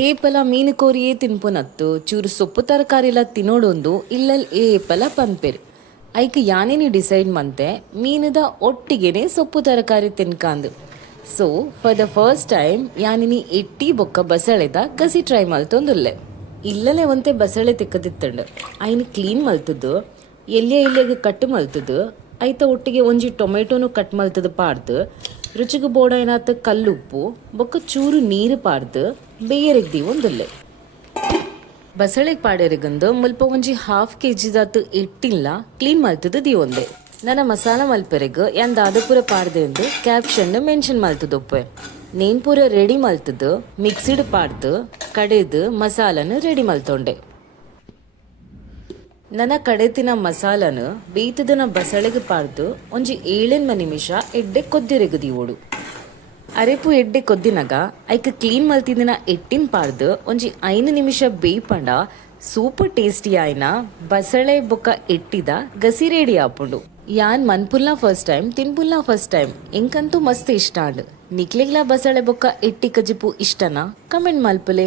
ಏಪಲ ಮೀನು ಕೋರಿಯೇ ತಿನ್ಪುನತ್ತು ಚೂರು ಸೊಪ್ಪು ತರಕಾರಿಲ ತಿನ್ನೋಡೊಂದು ಇಲ್ಲಲ್ ಏಪಲ ಪನ್ಪೆರ್ ಐಕ್ ಯಾನೇನಿ ಡಿಸೈಡ್ ಮಂತೆ ಮೀನುದ ಒಟ್ಟಿಗೆನೆ ಸೊಪ್ಪು ತರಕಾರಿ ತಿನ್ಕಾಂದು. So for the first time ಯಾನಿನಿ ಎಟ್ಟಿ ಬೊಕ್ಕ ಬಸಳೆದ ಗಸಿ ಟ್ರೈ ಮಲ್ತೊಂದುಲ್ಲೆ. ಇಲ್ಲಲೆ ಒಂತೆ ಬಸಳೆ ತಿಕ್ಕದಿತ್ತಂಡು ಐನಿ ಕ್ಲೀನ್ ಮಲ್ತದ್ದು ಎಲ್ಲಿಗೆ ಕಟ್ ಮಲ್ತದ್ದು ಐತ ಒಟ್ಟಿಗೆ ಒಂಜಿ ಟೊಮೆಟೊನು ಕಟ್ ಮಲ್ತದ್ದು ಪಾಡ್ದು ರುಚಿಗೆ ಬೋಡ ಏನಾತ ಕಲ್ಲುಪ್ಪು ಬೊಕ್ಕ ಚೂರು ನೀರು ಪಾಡ್ದು ಬೇಯರೆಗ್ದಿ ಒಂದುಲ್ಲೆ. ಬಸಳೆಗೆ ಪಾಡೆರಿಗಂದು ಮುಲ್ಪ ಒಂಜಿ ಹಾಫ್ ಕೆಜಿದಾತು ಇಟ್ಟಿಲ್ಲ ಕ್ಲೀನ್ ಮಲ್ತದ್ದು ದಿ ಒಂದೆ. ನನ್ನ ಮಸಾಲ ಮಲ್ಪೆರೆಗ್ ಯಾಂದಾದ ಪೂರ ಪಾಡ್ದೆ ಎಂದು ಕ್ಯಾಪ್ಷನ್ ಮೆನ್ಷನ್ ಮಲ್ತದೊಪ್ಪೆ. ನೇನ್ ಪೂರ ರೆಡಿ ಮಲ್ತದ್ದು ಮಿಕ್ಸಿಡ್ ಪಾಡ್ದು ಕಡೆದು ಮಸಾಲನು ರೆಡಿ ಮಲ್ತೊಂಡೆ. ನನ್ನ ಕಡೆತಿನ ಮಸಾಲನು ಬೇಯ್ತದನ ಬಸಳೆಗೆ ಪಾಡ್ದು ಒಂಜಿ 7 ನಿಮಿಷ ಎಡ್ಡೆ ಕೊದ್ದಿರೆಗದಿ ಓಡು. ಅರೆಪು ಎಡ್ಡೆ ಕೊದ್ದಿನಾಗ ಐಕ್ ಕ್ಲೀನ್ ಮಲ್ತಿದಿನ ಎಟ್ಟಿನ ಪಾಡ್ದು ಒಂಜಿ 5 ನಿಮಿಷ ಬೇಯ್ಪಂಡ ಸೂಪರ್ ಟೇಸ್ಟಿ ಆಯ್ನ ಬಸಳೆ ಬೊಕ್ಕ ಎಟ್ಟಿದ ಗಸಿ ರೆಡಿ ಆಪುಂಡು. ಯಾನ್ ಮನ್ಪುಲ್ನ ಫಸ್ಟ್ ಟೈಮ್ ತಿನ್ಪುಲ್ನ ಫಸ್ಟ್ ಟೈಮ್ ಎಂಕಂತೂ ಮಸ್ತ್ ಇಷ್ಟ ಆಂಡ್. ನಿಕ್ಲಿಗ್ಲ ಬಸಳೆ ಬೊಕ್ಕ ಎಟ್ಟಿ ಕಜಿಪು ಇಷ್ಟನಾ ಕಮೆಂಟ್ ಮಲ್ಪುಲೆ.